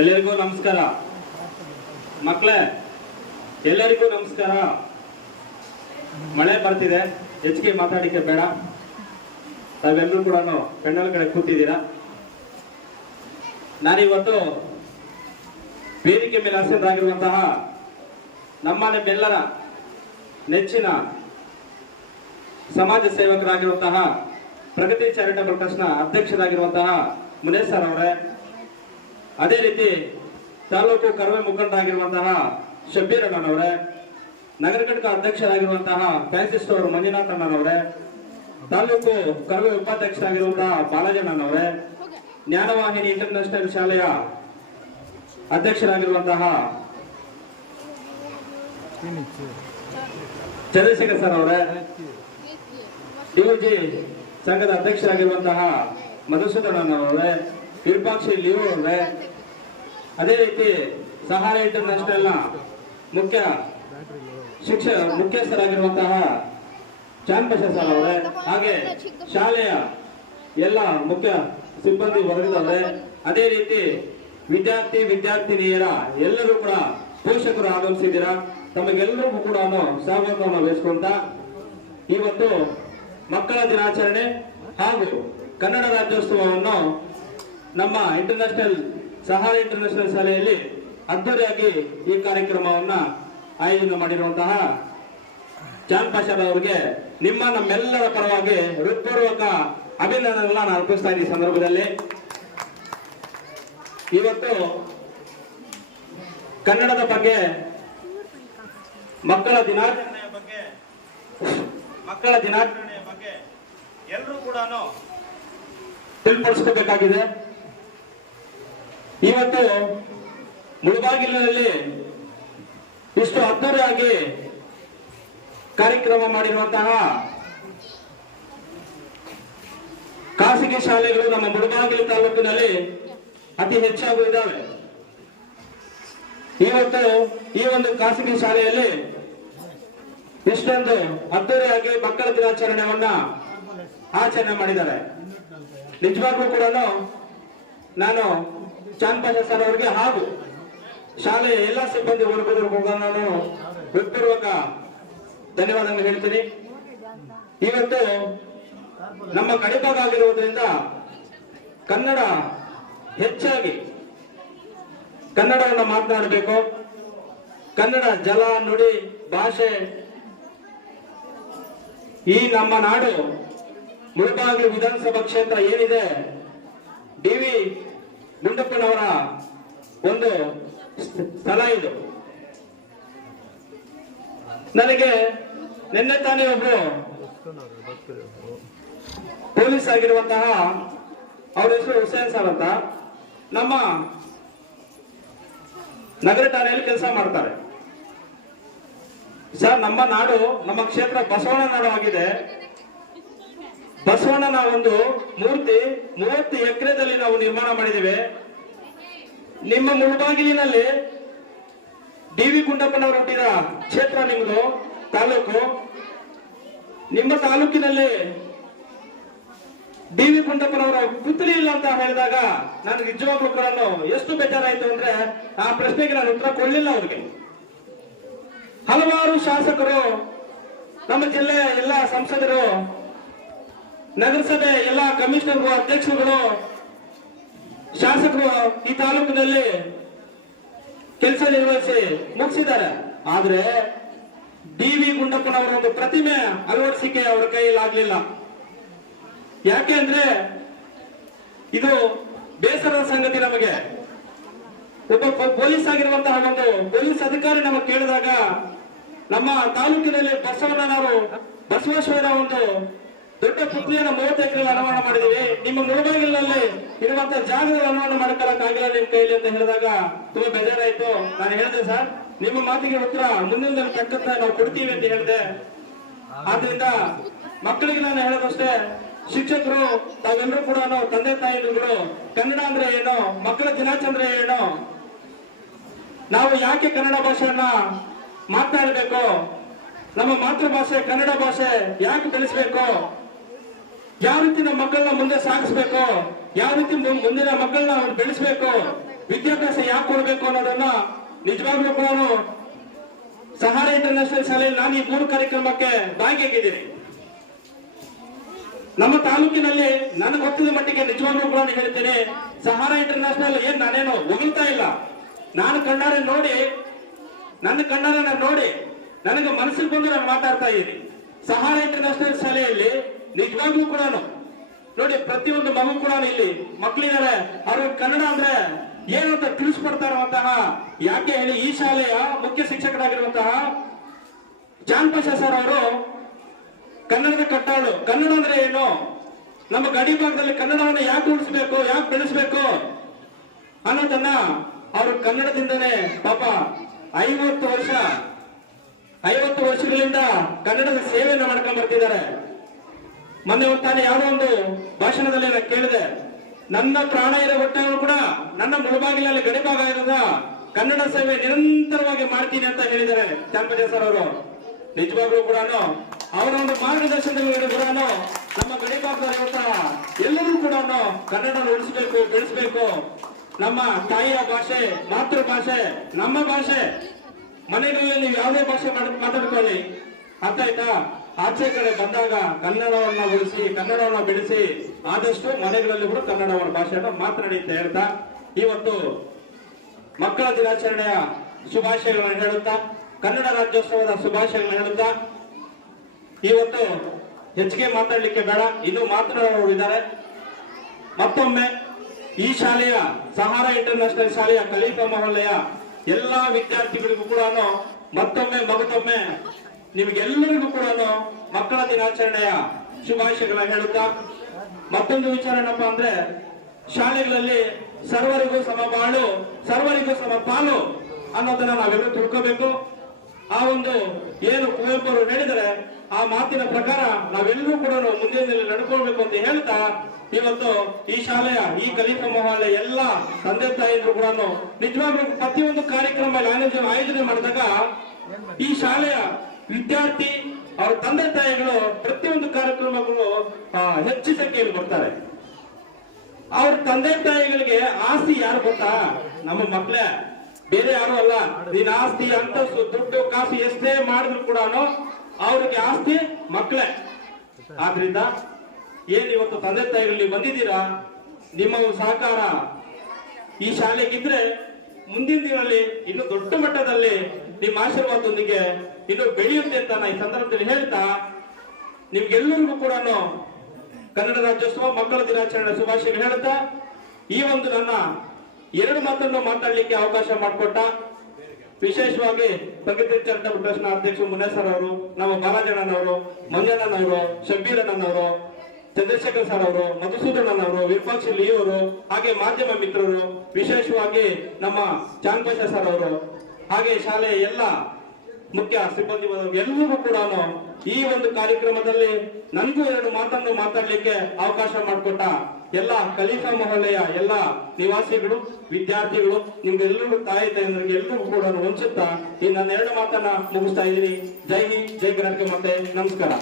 ಎಲ್ಲರಿಗೂ ನಮಸ್ಕಾರ. ಮಕ್ಕಳೇ ಎಲ್ಲರಿಗೂ ನಮಸ್ಕಾರ. ಮಳೆ ಬರ್ತಿದೆ, ಹೆಚ್ಚಿಗೆ ಮಾತಾಡಿಕೆ ಬೇಡ. ತಾವೆಲ್ಲರೂ ಕೂಡ ಪೆಂಡಲ್ ಕಡೆ ಕೂತಿದ್ದೀರಾ? ನಾನಿವತ್ತು ವೇದಿಕೆ ಮೇಲೆ ಹಸಿರಾಗಿರುವಂತಹ ನಮ್ಮನೆ ಬೆಲ್ಲರ ನೆಚ್ಚಿನ ಸಮಾಜ ಸೇವಕರಾಗಿರುವಂತಹ ಪ್ರಗತಿ ಚಾರಿಟಬಲ್ ಟ್ರಸ್ಟ್ನ ಅಧ್ಯಕ್ಷರಾಗಿರುವಂತಹ ಮುನೇಶ್ ಸರ್ ಅವರೇ ಅದೇ ರೀತಿ ತಾಲೂಕು ಕರವೇ ಮುಖಂಡರಾಗಿರುವಂತಹ ಅಣ್ಣನವರೇ ನಗರ ಘಟಕ ಅಧ್ಯಕ್ಷರಾಗಿರುವಂತಹ ಫ್ಯಾನ್ಸಿ ಸ್ಟೋರ್ ಮಂಜುನಾಥ್ ಅಣ್ಣನವ್ರೆ ತಾಲೂಕು ಕರವೇ ಉಪಾಧ್ಯಕ್ಷರಾಗಿರುವಂತಹ ಬಾಲಾಜಿ ಅಣ್ಣನವರೇ ಜ್ಞಾನವಾಹಿನಿ ಇಂಟರ್ನ್ಯಾಷನಲ್ ಶಾಲೆಯ ಅಧ್ಯಕ್ಷರಾಗಿರುವಂತಹ ಚಂದ್ರಶೇಖರ್ ಸರ್ ಅವರೇ ಡಿಒಜಿ ಸಂಘದ ಅಧ್ಯಕ್ಷರಾಗಿರುವಂತಹ ಮಧುಸೂದನ್ ಅವರೇ, ವಿರೂಪಾಕ್ಷಿ ಲಿಯೋ ಅವರೇ ಅದೇ ರೀತಿ ಸಹಾರ ಇಂಟರ್ನ್ಯಾಷನಲ್ ನ್ಯಾಷನಲ್ನ ಮುಖ್ಯ ಶಿಕ್ಷ ಮುಖ್ಯಸ್ಥರಾಗಿರುವಂತಹ ಸರ್ ಅವರೇ, ಹಾಗೆ ಶಾಲೆಯ ಎಲ್ಲ ಮುಖ್ಯ ಸಿಬ್ಬಂದಿ ವರ್ಗದವರೇ, ಅದೇ ರೀತಿ ವಿದ್ಯಾರ್ಥಿ ವಿದ್ಯಾರ್ಥಿನಿಯರ ಎಲ್ಲರೂ ಕೂಡ ಪೋಷಕರು ಆಗಮಿಸಿದ್ದೀರಾ? ತಮಗೆಲ್ಲರಿಗೂ ಕೂಡ ಸ್ವಾಗತವನ್ನು ವಹಿಸ್ಕೊಂತ ಇವತ್ತು ಮಕ್ಕಳ ದಿನಾಚರಣೆ ಹಾಗೂ ಕನ್ನಡ ರಾಜ್ಯೋತ್ಸವವನ್ನು ನಮ್ಮ ಇಂಟರ್ನ್ಯಾಷನಲ್ ಸಹಾಯ ಇಂಟರ್ನ್ಯಾಷನಲ್ ಶಾಲೆಯಲ್ಲಿ ಅದ್ದೂರಿಯಾಗಿ ಈ ಕಾರ್ಯಕ್ರಮವನ್ನ ಆಯೋಜನೆ ಮಾಡಿರುವಂತಹ ಜಾನ್ ಅವರಿಗೆ ನಿಮ್ಮ ನಮ್ಮೆಲ್ಲರ ಪರವಾಗಿ ಹೃತ್ಪೂರ್ವಕ ಅಭಿನಂದನೆಗಳನ್ನ ನಾನು ಅರ್ಪಿಸ್ತಾ ಇದ್ದೀನಿ ಸಂದರ್ಭದಲ್ಲಿ. ಇವತ್ತು ಕನ್ನಡದ ಬಗ್ಗೆ, ಮಕ್ಕಳ ದಿನಾಚರಣೆಯ ಬಗ್ಗೆ, ಮಕ್ಕಳ ದಿನಾಚರಣೆಯ ಬಗ್ಗೆ ಎಲ್ಲರೂ ಕೂಡ ತಿಳಿಪಡಿಸ್ಕೋಬೇಕಾಗಿದೆ. ಇವತ್ತು ಮುಳುಬಾಗಿಲಿನಲ್ಲಿ ಇಷ್ಟು ಅದ್ದೂರಿಯಾಗಿ ಕಾರ್ಯಕ್ರಮ ಮಾಡಿರುವಂತಹ ಖಾಸಗಿ ಶಾಲೆಗಳು ನಮ್ಮ ಮುಳುಬಾಗಿಲು ತಾಲೂಕಿನಲ್ಲಿ ಅತಿ ಹೆಚ್ಚಾಗಿ ಇದ್ದಾವೆ. ಇವತ್ತು ಈ ಒಂದು ಖಾಸಗಿ ಶಾಲೆಯಲ್ಲಿ ಇಷ್ಟೊಂದು ಅದ್ದೂರಿಯಾಗಿ ಮಕ್ಕಳ ದಿನಾಚರಣೆಯನ್ನ ಆಚರಣೆ ಮಾಡಿದ್ದಾರೆ. ನಿಜವಾಗ್ಲೂ ಕೂಡ ನಾನು ಚಾನ್ಪಾಜ ಸರ್ ಅವರಿಗೆ ಹಾಗೂ ಶಾಲೆಯ ಎಲ್ಲ ಸಿಬ್ಬಂದಿ ವರ್ಗದವರು ಕೂಡ ನಾನು ಹೃತ್ಪೂರ್ವಕ ಧನ್ಯವಾದಗಳು ಹೇಳ್ತೀನಿ. ಇವತ್ತು ನಮ್ಮ ಕಡಿಭಾಗ ಕನ್ನಡ ಹೆಚ್ಚಾಗಿ ಕನ್ನಡವನ್ನು ಮಾತನಾಡಬೇಕು. ಕನ್ನಡ ಜಲ ನುಡಿ ಭಾಷೆ ಈ ನಮ್ಮ ನಾಡು ಮುಳಬಾಗಿಲು ವಿಧಾನಸಭಾ ಕ್ಷೇತ್ರ ಏನಿದೆ, ಡಿ ವಿ ಗುಂಡಪ್ಪನವರ ಒಂದು ಸ್ಥಳ ಇದು. ನನಗೆ ನಿನ್ನೆ ತಾನೇ ಒಬ್ರು ಪೊಲೀಸ್ ಆಗಿರುವಂತಹ ಅವ್ರ ಹೆಸರು ಹುಸೇನ್ ಸರ್ ಅಂತ. ನಮ್ಮ ನಗರ ಠಾಣೆಯಲ್ಲಿ ಕೆಲಸ ಮಾಡ್ತಾರೆ. ಸರ್, ನಮ್ಮ ನಾಡು, ನಮ್ಮ ಕ್ಷೇತ್ರ ಬಸವಣ್ಣ ನಾಡು ಆಗಿದೆ. ಬಸವಣ್ಣನ ಒಂದು ಮೂರ್ತಿ, ಮೂವತ್ತು ಎಕರೆದಲ್ಲಿ ನಾವು ನಿರ್ಮಾಣ ಮಾಡಿದ್ದೇವೆ. ನಿಮ್ಮ ಮುಳುಬಾಗಿಲಿನಲ್ಲಿ ಡಿ ವಿ ಗುಂಡಪ್ಪನವರು ಹುಟ್ಟಿದ ಕ್ಷೇತ್ರ ನಿಮ್ಮದು ತಾಲೂಕು. ನಿಮ್ಮ ತಾಲೂಕಿನಲ್ಲಿ ಡಿ ವಿ ಗುಂಡಪ್ಪನವರ ಪುತ್ರಿ ಇಲ್ಲ ಅಂತ ಹೇಳಿದಾಗ ನನಗೆ ನಿಜವಾಗ್ಲೂ ಕೂಡನು ಎಷ್ಟು ಬೇಜಾರಾಯಿತು ಅಂದ್ರೆ ಆ ಪ್ರಶ್ನೆಗೆ ನಾನು ಉತ್ತರ ಕೊಡಲಿಲ್ಲ ಅವ್ರಿಗೆ. ಹಲವಾರು ಶಾಸಕರು, ನಮ್ಮ ಜಿಲ್ಲೆಯ ಎಲ್ಲ ಸಂಸದರು ನಗರಸಭೆ ಎಲ್ಲ ಕಮಿಷನರ್ ಅಧ್ಯಕ್ಷರುಗಳು, ಶಾಸಕರು ಈ ತಾಲೂಕಿನಲ್ಲಿ ಕೆಲಸ ನಿರ್ವಹಿಸಿ ಮುಗಿಸಿದ್ದಾರೆ. ಆದ್ರೆ ಡಿ ವಿ ಗುಂಡಪ್ಪನವರ ಒಂದು ಪ್ರತಿಮೆ ಅಳವಡಿಸಿಕೆ ಅವರ ಕೈಯಲ್ಲಿ ಆಗ್ಲಿಲ್ಲ. ಯಾಕೆ ಅಂದ್ರೆ ಇದು ಬೇಸರದ ಸಂಗತಿ ನಮಗೆ. ಒಬ್ಬ ಪೊಲೀಸ್ ಆಗಿರುವಂತಹ ಒಂದು ಪೊಲೀಸ್ ಅಧಿಕಾರಿ ನಮಗೆ ಕೇಳಿದಾಗ ನಮ್ಮ ತಾಲೂಕಿನಲ್ಲಿ ಬಸವಣ್ಣನವರು ಬಸವೇಶ್ವರ ಒಂದು ದೊಡ್ಡ ಪುತ್ರಿಯನ್ನು ಮೂವತ್ತು ಎಕರೆ ಅನುಮಾನ ಮಾಡಿದೀವಿ ನಿಮ್ಮ ಮುಳುಬಾಗಿಲಿನಲ್ಲಿ ಇರುವಂತಹ ಜಾಗದಲ್ಲಿ ಅನುಮಾನ ಮಾಡ್ಕೊಳಕಾಗಿಲ್ಲ ನಿಮ್ ಕೈಲಿ ಅಂತ ಹೇಳಿದಾಗ ತುಂಬಾ ಬೇಜಾರಾಯ್ತು. ನಾನು ಹೇಳಿದೆ, ಸರ್, ನಿಮ್ಮ ಮಾತಿಗೆ ಉತ್ತರ ಮುಂದಿನ ತಕ್ಕಂತ ನಾವು ಕೊಡ್ತೀವಿ ಅಂತ ಹೇಳಿದೆ. ಆದ್ರಿಂದ ಮಕ್ಕಳಿಗೆ ನಾನು ಹೇಳೋದಷ್ಟೇ, ಶಿಕ್ಷಕರು, ತಾವೆಲ್ಲರೂ ಕೂಡ ತಂದೆ ತಾಯಿಗಳು ಕನ್ನಡ ಅಂದ್ರೆ ಏನು, ಮಕ್ಕಳ ದಿನಾಚರಣೆ ಏನು, ನಾವು ಯಾಕೆ ಕನ್ನಡ ಭಾಷೆಯನ್ನ ಮಾತನಾಡಬೇಕು ನಮ್ಮ ಮಾತೃಭಾಷೆ ಕನ್ನಡ ಭಾಷೆ ಯಾಕೆ ಬೆಳೆಸಬೇಕು ಯಾವ ರೀತಿ ನಮ್ಮ ಮಕ್ಕಳನ್ನ ಮುಂದೆ ಸಾಗಿಸ್ಬೇಕು? ಯಾವ ರೀತಿ ಮುಂದಿನ ಮಕ್ಕಳನ್ನ ಬೆಳೆಸಬೇಕು? ವಿದ್ಯಾಭ್ಯಾಸ ಯಾಕೆ ಕೊಡಬೇಕು ಅನ್ನೋದನ್ನ ನಿಜವಾಗ್ಲೂ ಕೂಡ ಸಹಾರ ಇಂಟರ್ನ್ಯಾಷನಲ್ ಶಾಲೆಯಲ್ಲಿ ನಾನು ಈ ಮೂರು ಕಾರ್ಯಕ್ರಮಕ್ಕೆ ಭಾಗಿಯಾಗಿದ್ದೀನಿ. ನಮ್ಮ ತಾಲೂಕಿನಲ್ಲಿ ನನಗೆ ಗೊತ್ತಿದ ಮಟ್ಟಿಗೆ ನಿಜವಾಗ್ಲೂ ಕೂಡ ಹೇಳ್ತೀನಿ ಸಹಾರ ಇಂಟರ್ನ್ಯಾಷನಲ್ ಏನ್ ನಾನೇನು ಹೊಗಳ್ತಾ ಇಲ್ಲ. ನಾನು ಕಣ್ಣಾರೆ ನೋಡಿ, ನನ್ನ ಕಣ್ಣಾರೆ ನೋಡಿ, ನನಗೆ ಮನಸ್ಸಿಗೆ ಬಂದು ನಾನು ಮಾತಾಡ್ತಾ ಇದ್ದೀನಿ. ಸಹಾರ ಇಂಟರ್ನ್ಯಾಷನಲ್ ಶಾಲೆಯಲ್ಲಿ ನಿಜವಾಗ್ಲೂ ಕೂಡ ನೋಡಿ, ಪ್ರತಿಯೊಂದು ಮಗು ಕೂಡ ಇಲ್ಲಿ ಮಕ್ಕಳಿದ್ದಾರೆ. ಅವ್ರಿಗೆ ಕನ್ನಡ ಅಂದ್ರೆ ಏನು ಅಂತ ಯಾಕೆ ಹೇಳಿ ಈ ಶಾಲೆಯ ಮುಖ್ಯ ಶಿಕ್ಷಕರಾಗಿರುವಂತಹ ಜಾನ್ಪಶ ಸರ್ ಅವರು ಕನ್ನಡದ ಕಟ್ಟಾಳು. ಕನ್ನಡ ಅಂದ್ರೆ ಏನು? ನಮ್ಮ ಗಡಿ ಭಾಗದಲ್ಲಿ ಕನ್ನಡವನ್ನು ಯಾಕೆ ಉಳಿಸ್ಬೇಕು, ಯಾಕೆ ಬೆಳೆಸ್ಬೇಕು ಅನ್ನೋದನ್ನ ಅವರು ಕನ್ನಡದಿಂದನೇ ಪಾಪ ಐವತ್ತು ವರ್ಷ, ಐವತ್ತು ವರ್ಷಗಳಿಂದ ಕನ್ನಡದ ಸೇವೆಯನ್ನು ಮಾಡ್ಕೊಂಡ್ ಬರ್ತಿದ್ದಾರೆ. ಮೊನ್ನೆ ಒಂದು ಯಾವುದೋ ಒಂದು ಭಾಷಣದಲ್ಲಿ ನಾನು ಕೇಳಿದೆ, ನನ್ನ ಪ್ರಾಣ ಇರೋ ಹೊಟ್ಟೆಗಳು ಕೂಡ ನನ್ನ ಮುಳುಬಾಗಿಲಲ್ಲಿ ಗಡಿಭಾಗ ಇರೋದ? ಕನ್ನಡ ಸೇವೆ ನಿರಂತರವಾಗಿ ಮಾಡ್ತೀನಿ ಅಂತ ಹೇಳಿದ್ದಾರೆ ಚಾಂಪಜ ಸರ್ ಅವರು. ನಿಜವಾಗ್ಲೂ ಕೂಡ ಅವರ ಒಂದು ಮಾರ್ಗದರ್ಶನದಲ್ಲಿ ಕೂಡ ನಮ್ಮ ಗಡಿಭಾಗದಲ್ಲಿರುವಂತಹ ಎಲ್ಲರೂ ಕೂಡ ಕನ್ನಡ ಉಳಿಸಬೇಕು, ಬೆಳೆಸಬೇಕು. ನಮ್ಮ ತಾಯಿಯ ಭಾಷೆ ಮಾತೃ ಭಾಷೆ ನಮ್ಮ ಭಾಷೆ. ಮನೆಗಳಲ್ಲಿ ಯಾವುದೇ ಭಾಷೆ ಮಾತಾಡ್ಕೊಳ್ಳಿ. ಅರ್ಥ ಆಯ್ತಾ? ಆಚೆ ಕಡೆ ಬಂದಾಗ ಕನ್ನಡವನ್ನ ಉಳಿಸಿ ಕನ್ನಡವನ್ನ ಬೆಳೆಸಿ ಆದಷ್ಟು ಮನೆಗಳಲ್ಲಿ ಕೂಡ ಕನ್ನಡವನ್ನ ಭಾಷೆಯನ್ನು ಮಾತನಾಡಿ ಅಂತ ಹೇಳ್ತಾ ಇವತ್ತು ಮಕ್ಕಳ ದಿನಾಚರಣೆಯ ಶುಭಾಶಯಗಳನ್ನು ಹೇಳುತ್ತಾ, ಕನ್ನಡ ರಾಜ್ಯೋತ್ಸವದ ಶುಭಾಶಯಗಳನ್ನು ಹೇಳುತ್ತಾ, ಇವತ್ತು ಹೆಚ್ಚಿಗೆ ಮಾತಾಡಲಿಕ್ಕೆ ಬೇಡ, ಇನ್ನೂ ಮಾತನಾಡೋರು ಇದ್ದಾರೆ. ಮತ್ತೊಮ್ಮೆ ಈ ಶಾಲೆಯ ಸಹಾರ ಇಂಟರ್ನ್ಯಾಷನಲ್ ಶಾಲೆಯ ಕಲೀಫಾ ಮಹಲ್ಲೆಯ ಎಲ್ಲಾ ವಿದ್ಯಾರ್ಥಿಗಳಿಗೂ ಕೂಡ ಮತ್ತೊಮ್ಮೆ ಮಗದೊಮ್ಮೆ ನಿಮಗೆಲ್ಲರಿಗೂ ಕೂಡ ಮಕ್ಕಳ ದಿನಾಚರಣೆಯ ಶುಭಾಶಯಗಳನ್ನು ಹೇಳುತ್ತಾ, ಮತ್ತೊಂದು ವಿಚಾರ ಏನಪ್ಪಾ ಅಂದ್ರೆ, ಶಾಲೆಗಳಲ್ಲಿ ಸರ್ವರಿಗೂ ಸಮಬಾಳು ಸರ್ವರಿಗೂ ಸಮಪಾಲು ಅನ್ನೋದನ್ನ ನಾವೆಲ್ಲರೂ ತಿಳ್ಕೋಬೇಕು. ಆ ಒಂದು ಏನು ಕುವೆಂಪು ಹೇಳಿದರೆ, ಆ ಮಾತಿನ ಪ್ರಕಾರ ನಾವೆಲ್ಲರೂ ಕೂಡ ಮುಂದಿನಲ್ಲಿ ನಡ್ಕೊಳ್ಬೇಕು ಅಂತ ಹೇಳ್ತಾ, ಇವತ್ತು ಈ ಶಾಲೆಯ, ಈ ಕಲಿಕಾ ಮಹಾಲಯ ಎಲ್ಲ ತಂದೆ ತಾಯಿದ್ರು ಕೂಡ ನಿಜವಾಗ್ಲೂ ಪ್ರತಿಯೊಂದು ಕಾರ್ಯಕ್ರಮ ಆಯೋಜನೆ ಮಾಡಿದಾಗ ಈ ಶಾಲೆಯ ವಿದ್ಯಾರ್ಥಿ ಅವ್ರ ತಂದೆ ತಾಯಿಗಳು ಪ್ರತಿಯೊಂದು ಕಾರ್ಯಕ್ರಮಗಳು ಹೆಚ್ಚು ಸಂಖ್ಯೆಯಲ್ಲಿ ಬರ್ತಾರೆ. ಅವ್ರ ತಂದೆ ತಾಯಿಗಳಿಗೆ ಆಸ್ತಿ ಯಾರು ಗೊತ್ತಾ? ನಮ್ಮ ಮಕ್ಕಳೇ ಬೇರೆ ಯಾರು ಅಲ್ಲ. ನೀನ್ ಆಸ್ತಿ ಅಂತ ದುಡ್ಡು, ಕಾಸು ಎಷ್ಟೇ ಮಾಡಿದ್ರು ಕೂಡ ಅವ್ರಿಗೆ ಆಸ್ತಿ ಮಕ್ಕಳೇ ಆದ್ರಿಂದ ಏನ್ ಇವತ್ತು ತಂದೆ ತಾಯಿಗಳಲ್ಲಿ ಬಂದಿದ್ದೀರಾ? ನಿಮ್ಮ ಸಹಕಾರ. ಈ ಶಾಲೆಗಿದ್ರೆ ಮುಂದಿನ ದಿನದಲ್ಲಿ ಇನ್ನು ದೊಡ್ಡ ಮಟ್ಟದಲ್ಲಿ ನಿಮ್ಮ ಆಶೀರ್ವಾದದೊಂದಿಗೆ ಇನ್ನು ಬೆಳೆಯುತ್ತೆ ಅಂತ ನಾನು ಈ ಸಂದರ್ಭದಲ್ಲಿ ಹೇಳ್ತಾ, ನಿಮ್ಗೆಲ್ಲರಿಗೂ ಕೂಡ ಕನ್ನಡ ರಾಜ್ಯೋತ್ಸವ ಮಕ್ಕಳ ದಿನಾಚರಣೆ ಶುಭಾಶಯಗಳು ಹೇಳುತ್ತಾ ಈ ಒಂದು ನನ್ನ ಎರಡು ಮಾತನ್ನು ಮಾತಾಡಲಿಕ್ಕೆ ಅವಕಾಶ ಮಾಡಿಕೊಟ್ಟ, ವಿಶೇಷವಾಗಿ ಪ್ರಗತಿ ಚಾರಿಟಬಲ್ ಟ್ರಸ್ಟ್ನ ಅಧ್ಯಕ್ಷ ಮುನೇಶ್ವರ್ ಅವರು, ನಮ್ಮ ಬಾಲಾಜಣ್ಣನವರು ಮಂಜಣ್ಣನವರು ಶಬ್ಬೀರ್ ಅಣ್ಣನವರು ಚಂದ್ರಶೇಖರ್ ಸರ್ ಅವರು ಮಧುಸೂದನವರು ವಿರೂಪಾಕ್ಷ ಅವರು, ಹಾಗೆ ಮಾಧ್ಯಮ ಮಿತ್ರರು, ವಿಶೇಷವಾಗಿ ನಮ್ಮ ಚಾನ್ಪೇಶ ಸರ್ ಅವರು ಹಾಗೆ ಶಾಲೆಯ ಎಲ್ಲ ಮುಖ್ಯ ಸಿಬ್ಬಂದಿ ಎಲ್ಲರೂ ಕೂಡ ಈ ಒಂದು ಕಾರ್ಯಕ್ರಮದಲ್ಲಿ ನನಗೂ ಎರಡು ಮಾತನ್ನು ಮಾತಾಡಲಿಕ್ಕೆ ಅವಕಾಶ ಮಾಡಿಕೊಟ್ಟ ಎಲ್ಲ ಕಲಿಕಾ ಮಹಲೆಯ ಎಲ್ಲ ನಿವಾಸಿಗಳು, ವಿದ್ಯಾರ್ಥಿಗಳು ನಿಮ್ಗೆಲ್ಲರಿಗೂ ತಾಯಿ ತಂದರಿಗೆ ಎಲ್ಲರಿಗೂ ಕೂಡ ವಂಚುತ್ತಾ ಈ ನನ್ನ ಎರಡು ಮಾತನ್ನ ಮುಗಿಸ್ತಾ ಇದ್ದೀನಿ. ಜೈ ಹಿಂದ್, ಜೈ ಕರ್ನಾಟಕ ಮತ್ತೆ ನಮಸ್ಕಾರ.